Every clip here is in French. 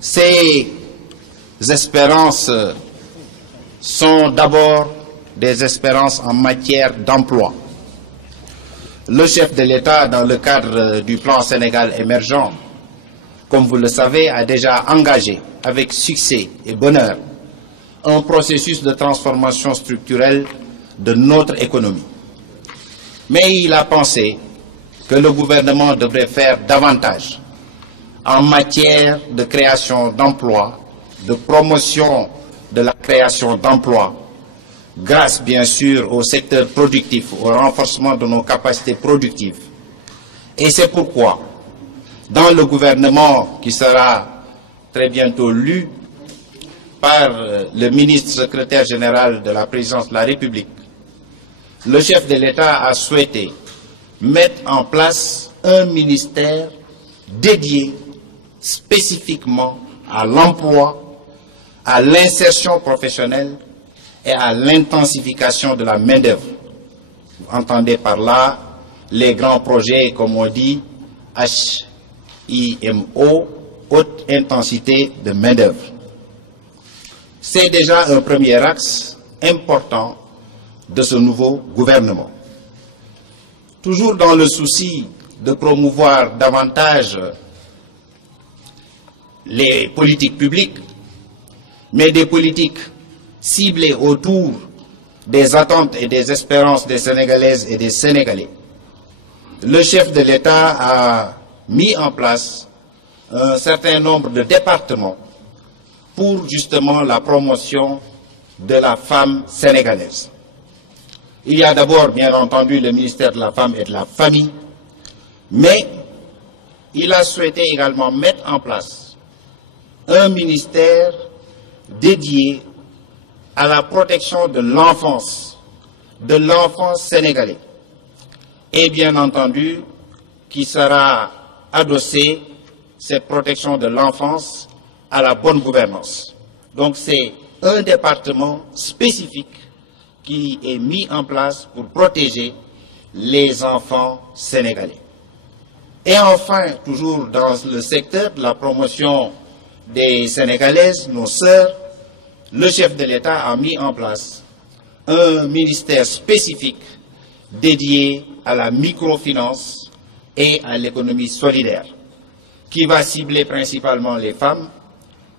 Ces espérances sont d'abord des espérances en matière d'emploi. Le chef de l'État, dans le cadre du plan Sénégal émergent, comme vous le savez, a déjà engagé avec succès et bonheur un processus de transformation structurelle de notre économie. Mais il a pensé que le gouvernement devrait faire davantage en matière de création d'emplois, de promotion de la création d'emplois, grâce bien sûr au secteur productif, au renforcement de nos capacités productives. Et c'est pourquoi, dans le gouvernement qui sera très bientôt lu par le ministre secrétaire général de la présidence de la République, le chef de l'État a souhaité mettre en place un ministère dédié spécifiquement à l'emploi, à l'insertion professionnelle et à l'intensification de la main-d'œuvre. Vous entendez par là les grands projets, comme on dit, HIMO, haute intensité de main-d'œuvre. C'est déjà un premier axe important de ce nouveau gouvernement. Toujours dans le souci de promouvoir davantage les politiques publiques, mais des politiques ciblées autour des attentes et des espérances des Sénégalaises et des Sénégalais, le chef de l'État a mis en place un certain nombre de départements pour justement la promotion de la femme sénégalaise. Il y a d'abord, bien entendu, le ministère de la Femme et de la Famille, mais il a souhaité également mettre en place un ministère dédié à la protection de l'enfance sénégalais, et bien entendu, qui sera adossé, cette protection de l'enfance, à la bonne gouvernance. Donc c'est un département spécifique qui est mis en place pour protéger les enfants sénégalais. Et enfin, toujours dans le secteur de la promotion des Sénégalaises, nos sœurs, le chef de l'État a mis en place un ministère spécifique dédié à la microfinance et à l'économie solidaire, qui va cibler principalement les femmes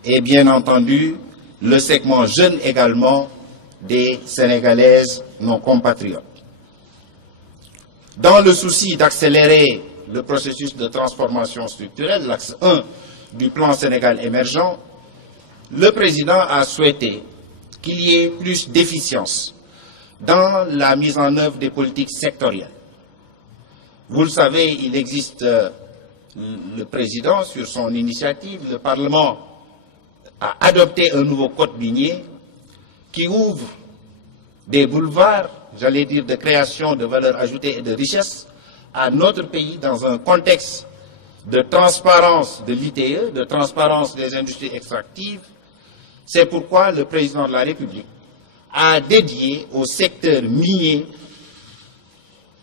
et bien entendu le segment jeune également des Sénégalaises, nos compatriotes. Dans le souci d'accélérer le processus de transformation structurelle, l'axe 1 du plan Sénégal émergent, le président a souhaité qu'il y ait plus d'efficience dans la mise en œuvre des politiques sectorielles. Vous le savez, il existe le président, sur son initiative, le Parlement a adopté un nouveau code minier qui ouvre des boulevards, j'allais dire, de création de valeur ajoutée et de richesse à notre pays dans un contexte de transparence de l'ITE, de transparence des industries extractives. C'est pourquoi le président de la République a dédié au secteur minier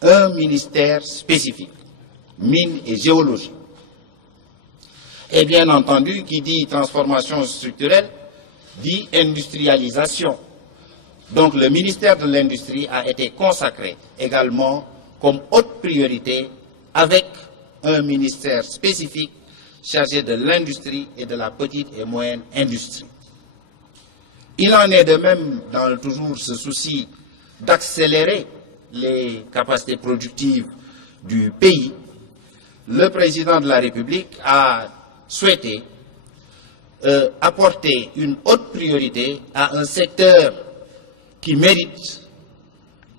un ministère spécifique, mines et géologie. Et bien entendu, qui dit transformation structurelle, dit industrialisation. Donc le ministère de l'Industrie a été consacré également comme haute priorité avec un ministère spécifique chargé de l'industrie et de la petite et moyenne industrie. Il en est de même dans toujours ce souci d'accélérer les capacités productives du pays. Le président de la République a souhaité apporter une haute priorité à un secteur qui mérite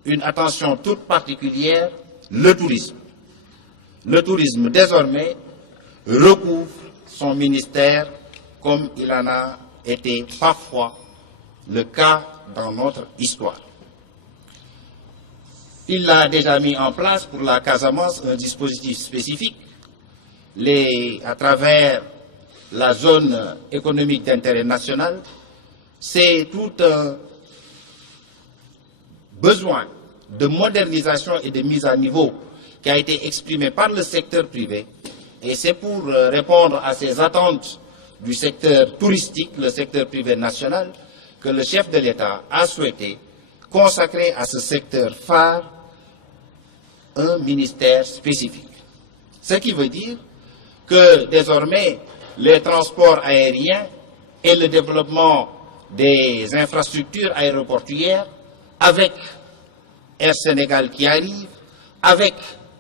une attention toute particulière, le tourisme. Le tourisme, désormais, recouvre son ministère comme il en a été parfois le cas dans notre histoire. Il a déjà mis en place pour la Casamance un dispositif spécifique à travers la zone économique d'intérêt national. C'est tout un besoin de modernisation et de mise à niveau qui a été exprimé par le secteur privé, et c'est pour répondre à ces attentes du secteur touristique, le secteur privé national, que le chef de l'État a souhaité consacrer à ce secteur phare un ministère spécifique. Ce qui veut dire que désormais, les transports aériens et le développement des infrastructures aéroportuaires, avec Air Sénégal qui arrive, avec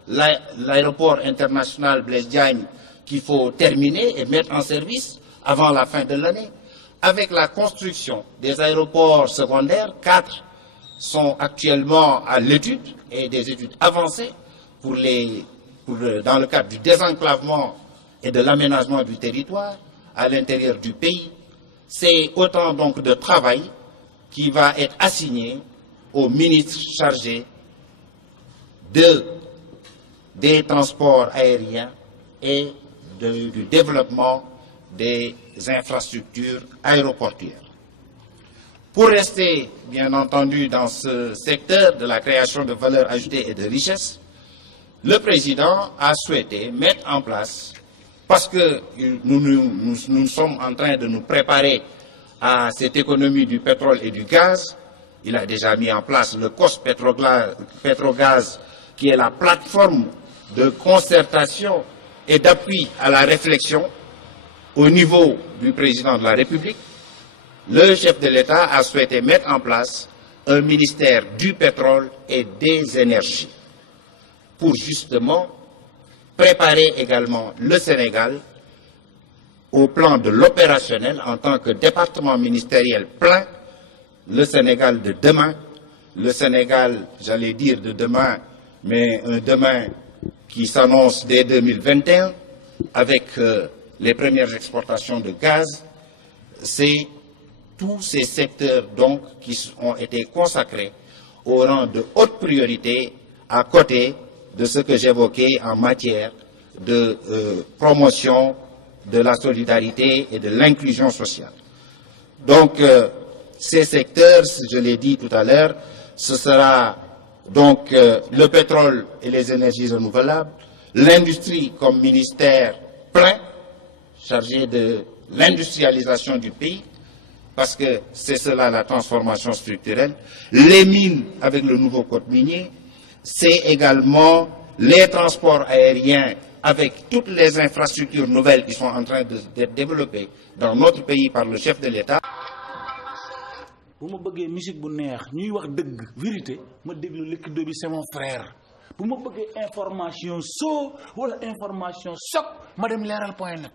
l'aéroport international Blaise Diagne qu'il faut terminer et mettre en service avant la fin de l'année, avec la construction des aéroports secondaires, 4 sont actuellement à l'étude et des études avancées dans le cadre du désenclavement et de l'aménagement du territoire à l'intérieur du pays. C'est autant donc de travail qui va être assigné au ministre chargé des transports aériens et du développement des infrastructures aéroportuaires. Pour rester, bien entendu, dans ce secteur de la création de valeur ajoutée et de richesse, le président a souhaité mettre en place, parce que nous sommes en train de nous préparer à cette économie du pétrole et du gaz, il a déjà mis en place le COS Pétrogaz, qui est la plateforme de concertation et d'appui à la réflexion au niveau du président de la République. Le chef de l'État a souhaité mettre en place un ministère du pétrole et des énergies pour justement préparer également le Sénégal au plan de l'opérationnel en tant que département ministériel plein, le Sénégal de demain, le Sénégal, j'allais dire de demain, mais un demain qui s'annonce dès 2021 avec les premières exportations de gaz. C'est tous ces secteurs donc qui ont été consacrés au rang de haute priorité à côté de ce que j'évoquais en matière de promotion de la solidarité et de l'inclusion sociale. Donc, ces secteurs, je l'ai dit tout à l'heure, ce sera donc le pétrole et les énergies renouvelables, l'industrie comme ministère plein, chargé de l'industrialisation du pays, parce que c'est cela la transformation structurelle, les mines avec le nouveau code minier, c'est également les transports aériens avec toutes les infrastructures nouvelles qui sont en train d'être développées dans notre pays par le chef de l'État. Bu ma bëggee musique bu neex ñuy wax dëgg vérité ma déglu Liquido bi c'est mon frère bu ma bëggee information soo wala information choc ma dem leeral point net